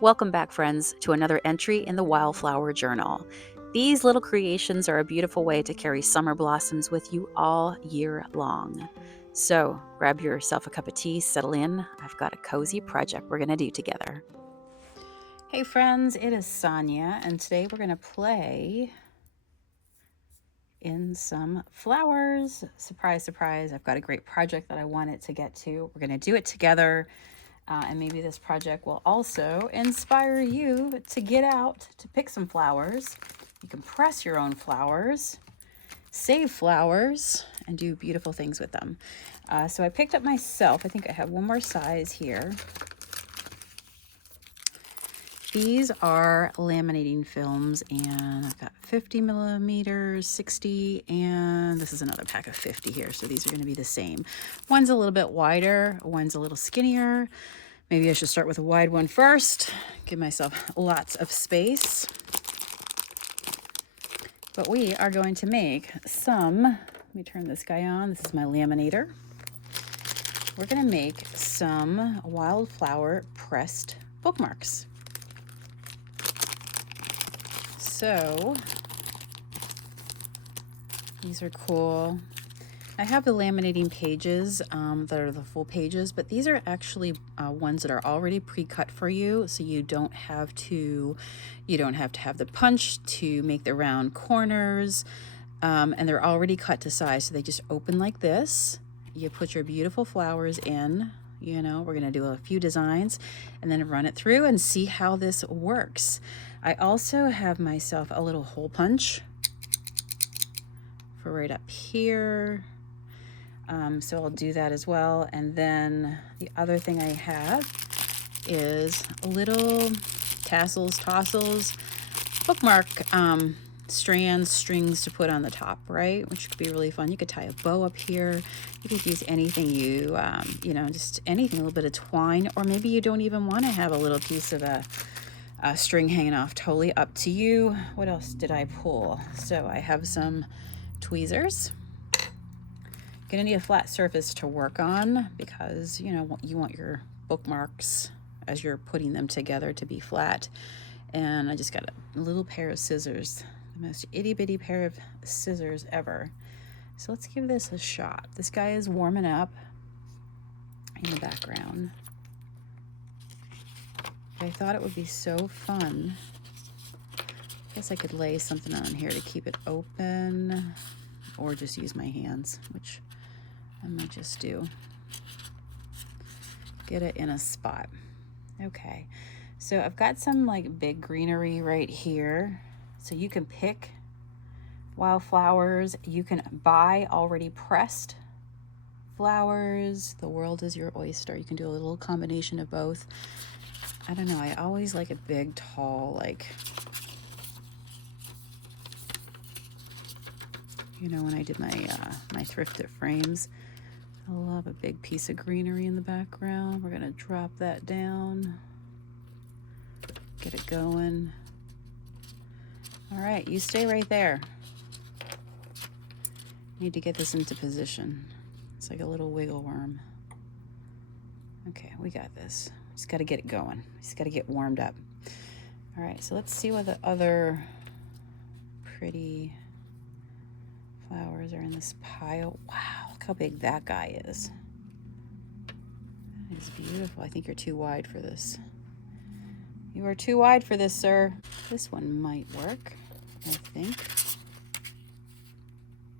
Welcome back, friends, to another entry in the Wildflower Journal. These little creations are a beautiful way to carry summer blossoms with you all year long. So grab yourself a cup of tea, settle in. I've got a cozy project we're going to do together. Hey friends, it is Sonia, and today we're going to play in some flowers. Surprise, surprise, I've got a great project that I wanted to get to. We're going to do it together. And maybe this project will also inspire you to get out to pick some flowers. You can press your own flowers, save flowers, and do beautiful things with them. So I picked up myself, I think I have one more size here. These are laminating films, and I've got 50 millimeters, 60, and this is another pack of 50 here. So these are going to be the same. One's a little bit wider, one's a little skinnier. Maybe I should start with a wide one first, give myself lots of space. But we are going to make some, let me turn this guy on. This is my laminator. We're going to make some wildflower pressed bookmarks. So these are cool. I have the laminating pages that are the full pages, but these are actually ones that are already pre-cut for you, so you don't have to have the punch to make the round corners, and they're already cut to size, so they just open like this. You put your beautiful flowers in. We're gonna do a few designs and then run it through and see how this works. I also have myself a little hole punch for right up here. So I'll do that as well. And then the other thing I have is little tassels, bookmark strings to put on the top, right? Which could be really fun. You could tie a bow up here. You could use anything just anything, a little bit of twine, or maybe you don't even want to have a little piece of a string hanging off. Totally up to you. What else did I pull? So I have some tweezers. Gonna need a flat surface to work on because you want your bookmarks as you're putting them together to be flat. And I just got a little pair of scissors, the most itty bitty pair of scissors ever. So let's give this a shot. This guy is warming up in the background. I thought it would be so fun. I guess I could lay something on here to keep it open, or just use my hands, which I might just do. Get it in a spot. Okay, so I've got some like big greenery right here. So you can pick wildflowers. You can buy already pressed flowers. The world is your oyster. You can do a little combination of both. I don't know, I always like a big, tall, like, when I did my my thrifted frames, I love a big piece of greenery in the background. We're gonna drop that down, get it going. All right, you stay right there. Need to get this into position. It's like a little wiggle worm. Okay, we got this. Just gotta get it going. Just gotta get warmed up. All right, so let's see what the other pretty flowers are in this pile. Wow, look how big that guy is. That is beautiful. I think you're too wide for this. You are too wide for this, sir. This one might work, I think.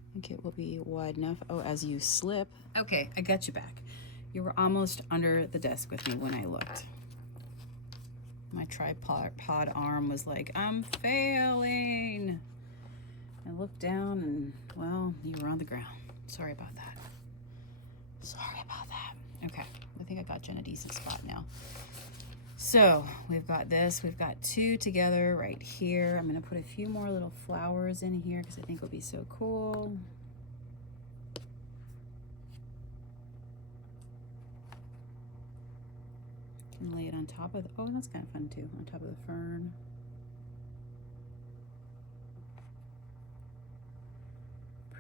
I think it will be wide enough. Oh, as you slip. Okay, I got you back. You were almost under the desk with me when I looked. My tripod arm was like, I'm failing. I looked down and, well, you were on the ground. Sorry about that. Sorry about that. Okay, I think I got you in a decent spot now. So we've got this. We've got two together right here. I'm going to put a few more little flowers in here because I think it'll be so cool. And lay it on top of oh, that's kind of fun too, on top of the fern.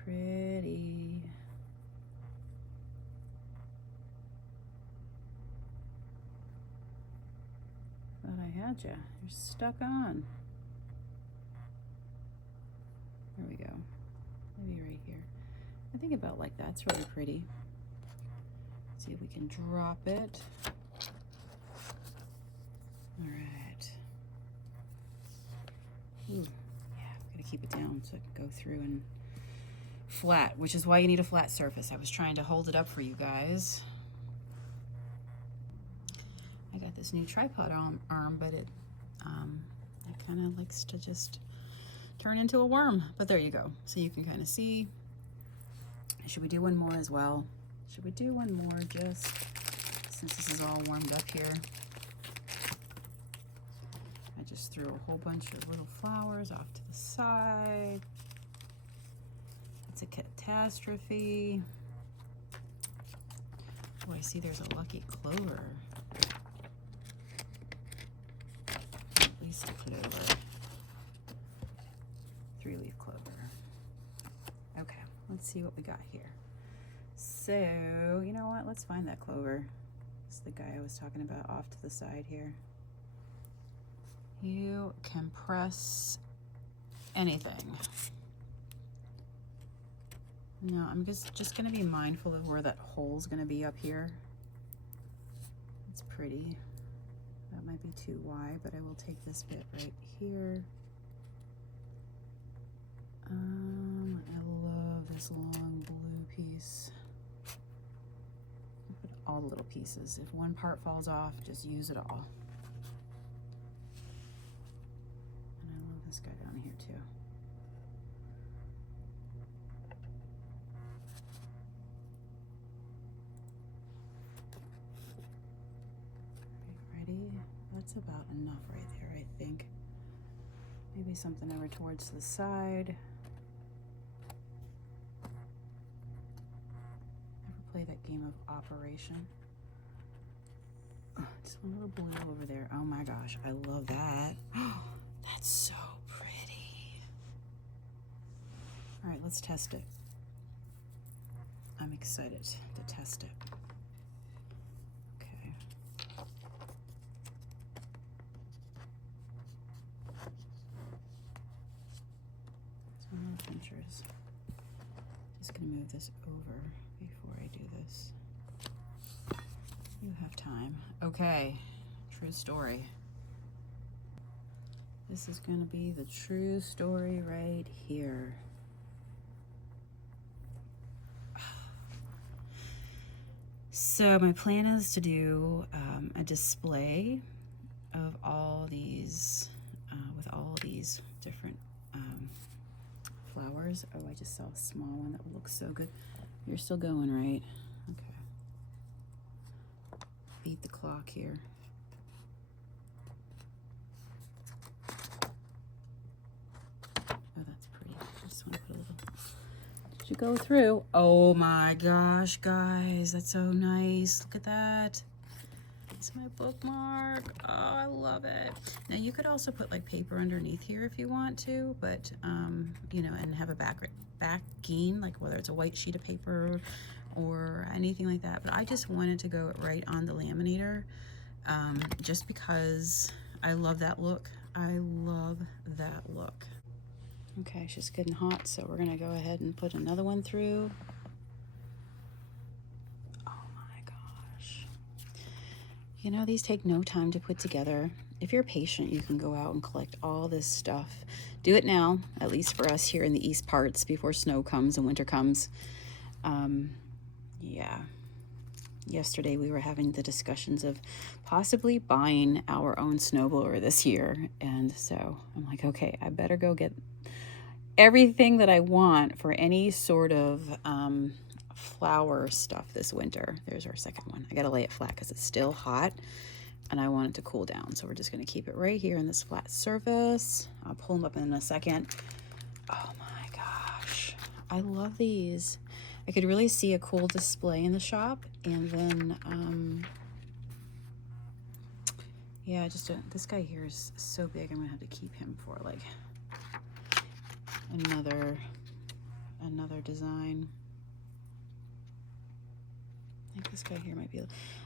Pretty. Thought I had you. You're stuck on. There we go. Maybe right here. I think about like that. It's really pretty. Let's see if we can drop it. All right. Ooh, yeah, I'm gonna keep it down so it can go through and flat, which is why you need a flat surface. I was trying to hold it up for you guys. I got this new tripod arm, but it kind of likes to just turn into a worm. But there you go. So you can kind of see. Should we do one more as well? Should we do one more just since this is all warmed up here? I just threw a whole bunch of little flowers off to the side. It's a catastrophe. Oh, I see there's a lucky clover. At least to put over. 3-leaf clover. Okay, let's see what we got here. So, you know what? Let's find that clover. It's the guy I was talking about off to the side here. You can press anything. No, I'm just gonna be mindful of where that hole's gonna be up here. It's pretty. That might be too wide, but I will take this bit right here. I love this long blue piece. Put all the little pieces. If one part falls off, just use it all. And I love this guy down here too. Ready? That's about enough right there, I think. Maybe something over towards the side. Play that game of Operation. Oh, just one little blue over there. Oh my gosh, I love that. Oh, that's so pretty. All right, let's test it. I'm excited to test it. Okay. Some more pinchers. Just gonna move this over before I do this. You have time. Okay, true story. This is going to be the true story right here. So my plan is to do a display of all these, with all these different flowers. Oh, I just saw a small one that looks so good. You're still going, right? Okay. Beat the clock here. Oh, that's pretty. I just want to put a little... Did you go through? Oh my gosh, guys. That's so nice. Look at that. It's my bookmark. Oh, I love it. Now, you could also put like paper underneath here if you want to, but, you know, and have a backing, like whether it's a white sheet of paper or anything like that. But I just wanted to go right on the laminator, just because I love that look. I love that look. Okay, it's just getting hot, so we're gonna go ahead and put another one through. Oh my gosh. You know, these take no time to put together. If you're patient, you can go out and collect all this stuff. Do it now, at least for us here in the east parts, before snow comes and winter comes. Yeah. Yesterday we were having the discussions of possibly buying our own snowblower this year. And so I'm like, okay, I better go get everything that I want for any sort of flower stuff this winter. There's our second one. I gotta lay it flat because it's still hot and I want it to cool down. So we're just gonna keep it right here in this flat surface. I'll pull them up in a second. Oh my gosh, I love these. I could really see a cool display in the shop, and then yeah, just this guy here is so big. I'm gonna have to keep him for like another design. think this guy here might be, I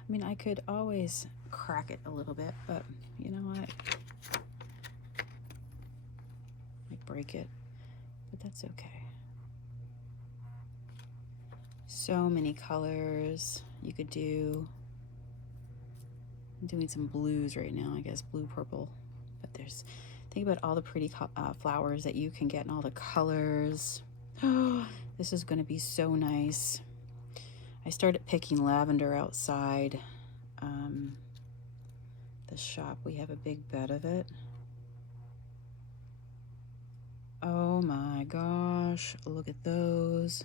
mean, I could always crack it a little bit, but you know what? Might break it, but that's okay. So many colors you could do. I'm doing some blues right now, I guess, blue, purple, but there's, think about all the pretty flowers that you can get and all the colors. Oh, this is going to be so nice. I started picking lavender outside the shop. We have a big bed of it. Oh my gosh, look at those.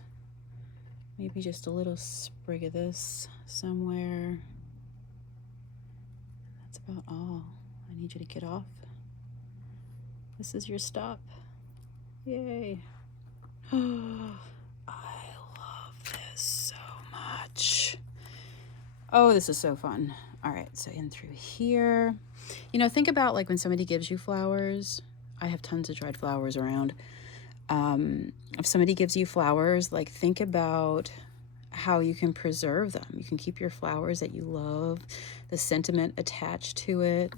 Maybe just a little sprig of this somewhere. That's about all. I need you to get off. This is your stop. Yay. Oh, I love this so much. Oh, this is so fun. All right, so in through here. You know, think about like when somebody gives you flowers. I have tons of dried flowers around. If somebody gives you flowers, like think about how you can preserve them. You can keep your flowers that you love, the sentiment attached to it,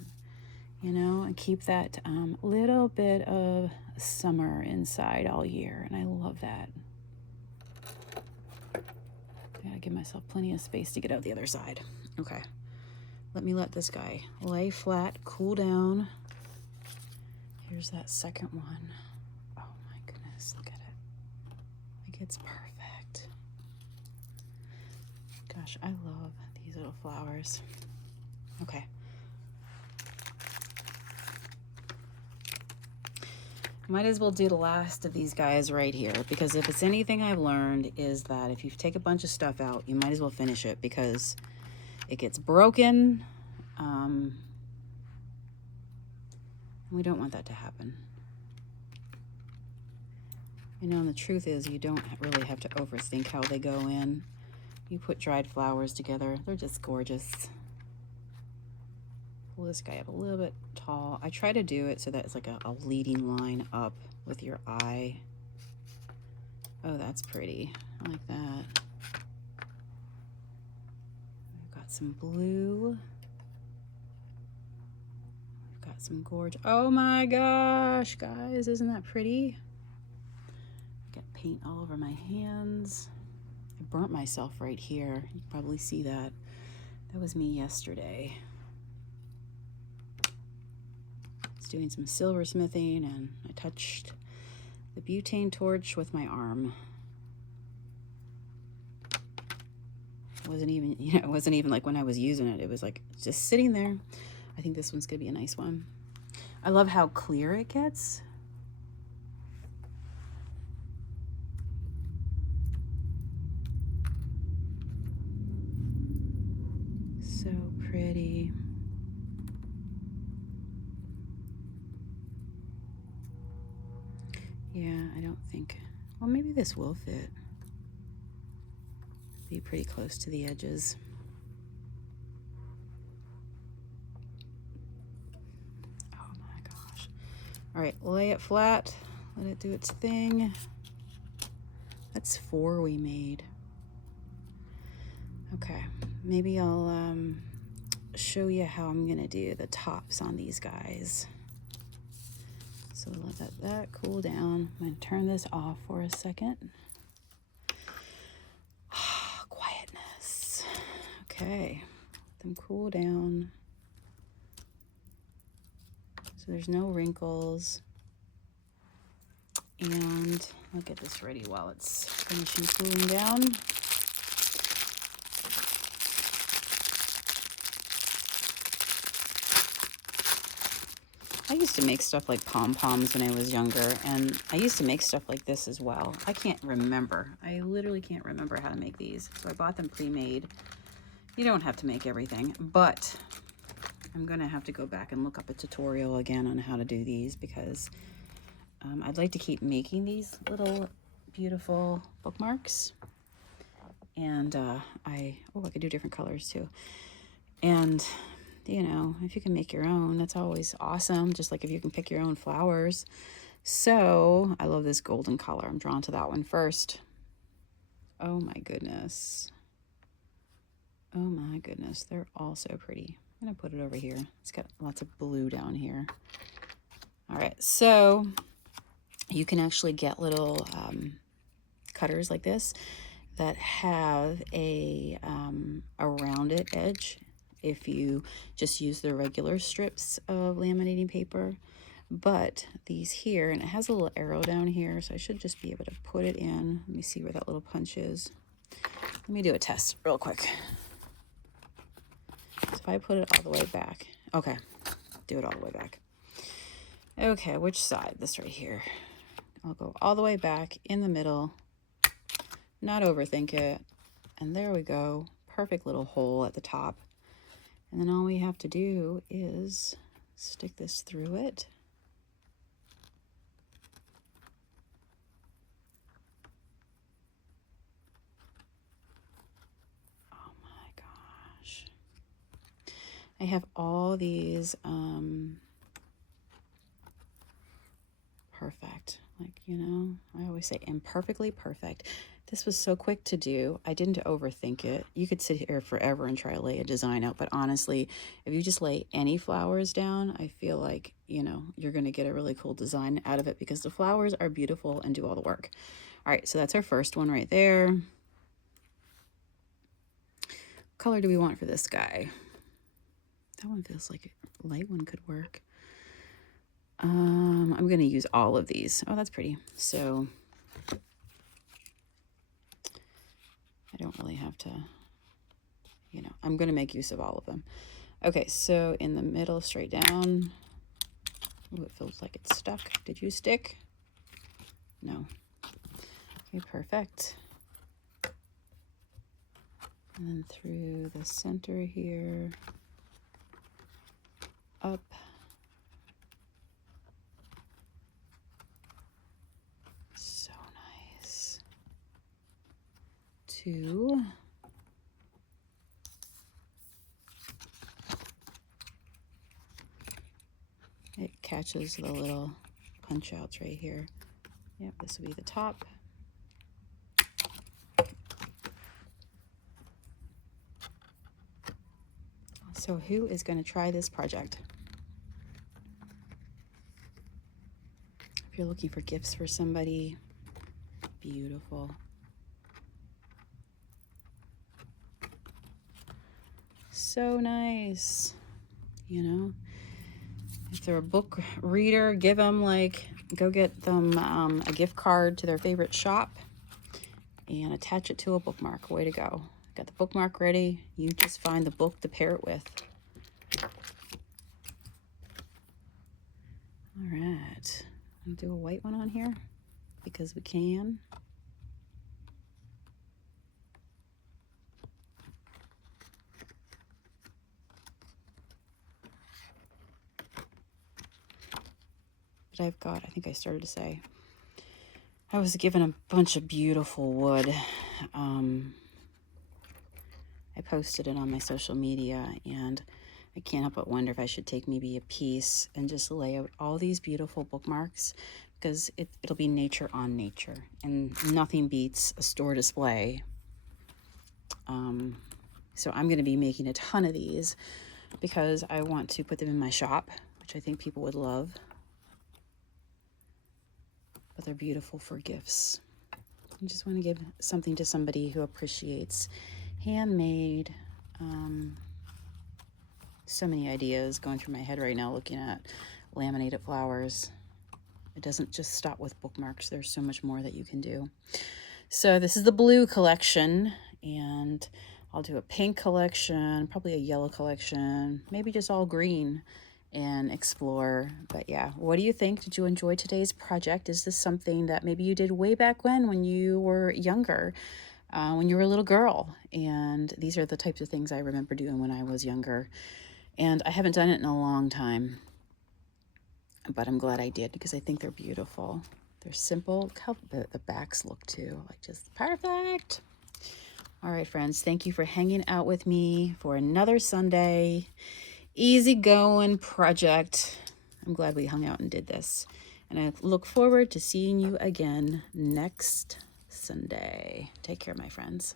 you know, and keep that little bit of summer inside all year. And I love that. I gotta give myself plenty of space to get out the other side. Okay, let this guy lay flat, cool down. Here's that second one. Oh my goodness, look at it. Like it's perfect. Gosh, I love these little flowers. Okay. Might as well do the last of these guys right here, because if it's anything I've learned is that if you take a bunch of stuff out, you might as well finish it because it gets broken. We don't want that to happen. You know, and the truth is you don't really have to overthink how they go in. You put dried flowers together, they're just gorgeous. Pull this guy up a little bit tall. I try to do it so that it's like a leading line up with your eye. Oh, that's pretty. I like that. We've got some blue. We've got some gorgeous. Oh my gosh, guys, isn't that pretty? I got paint all over my hands. I burnt myself right here. You can probably see that. That was me yesterday. Doing some silversmithing, and I touched the butane torch with my arm. It wasn't even, you know, it wasn't even like when I was using it. It was like just sitting there. I think this one's gonna be a nice one. I love how clear it gets. So pretty. Yeah, I don't think, well, maybe this will fit. Be pretty close to the edges. Oh my gosh. All right, lay it flat, let it do its thing. That's 4 we made. Okay, maybe I'll show you how I'm gonna do the tops on these guys. So let that cool down. I'm going to turn this off for a second. Quietness. Okay, let them cool down. So there's no wrinkles. And I'll get this ready while it's finishing cooling down. I used to make stuff like pom-poms when I was younger, and I used to make stuff like this as well. I can't remember. I literally can't remember how to make these. So I bought them pre-made. You don't have to make everything, but I'm gonna have to go back and look up a tutorial again on how to do these because I'd like to keep making these little beautiful bookmarks. And I could do different colors too. And you know, if you can make your own, that's always awesome. Just like if you can pick your own flowers. So I love this golden color. I'm drawn to that one first. Oh my goodness. Oh my goodness, they're all so pretty. I'm gonna put it over here. It's got lots of blue down here. All right, so you can actually get little cutters like this that have a rounded edge if you just use the regular strips of laminating paper. But these here, and it has a little arrow down here, so I should just be able to put it in. Let me see where that little punch is. Let me do a test real quick. So if I put it all the way back, okay, do it all the way back. Okay, which side? This right here. I'll go all the way back in the middle, not overthink it. And there we go. Perfect little hole at the top. And then all we have to do is stick this through it. Oh my gosh. I have all these perfect, like, you know, I always say imperfectly perfect. This was so quick to do. I didn't overthink it. You could sit here forever and try to lay a design out, but honestly, if you just lay any flowers down, I feel like, you know, you're going to get a really cool design out of it because the flowers are beautiful and do all the work. All right, so that's our first one right there. What color do we want for this guy? That one feels like a light one could work. I'm going to use all of these. Oh, that's pretty. So I don't really have to, you know, I'm going to make use of all of them. Okay, so in the middle, straight down. Ooh, it feels like it's stuck. Did you stick? No. Okay, perfect. And then through the center here, up. So nice. 2. It catches the little punch outs right here. Yep, this will be the top. So who is going to try this project? If you're looking for gifts for somebody, beautiful. So nice. You know, if they're a book reader, give them go get them a gift card to their favorite shop and attach it to a bookmark. Way to go. Got the bookmark ready. You just find the book to pair it with. All right. I'll do a white one on here because we can. But I've got, I think I started to say, I was given a bunch of beautiful wood. I posted it on my social media, and I can't help but wonder if I should take maybe a piece and just lay out all these beautiful bookmarks, because it'll be nature on nature, and nothing beats a store display. So I'm going to be making a ton of these because I want to put them in my shop, which I think people would love. But they're beautiful for gifts. I just want to give something to somebody who appreciates handmade. So many ideas going through my head right now looking at laminated flowers. It doesn't just stop with bookmarks. There's so much more that you can do. So this is the blue collection, and I'll do a pink collection, probably a yellow collection, maybe just all green, and explore. But yeah, what do you think? Did you enjoy today's project? Is this something that maybe you did way back when you were younger, when you were a little girl? And these are the types of things I remember doing when I was younger. And I haven't done it in a long time, but I'm glad I did because I think they're beautiful. They're simple. Look how the backs look too, like just perfect. All right, friends, thank you for hanging out with me for another Sunday. Easy going project. I'm glad we hung out and did this. And I look forward to seeing you again next Sunday. Take care, my friends.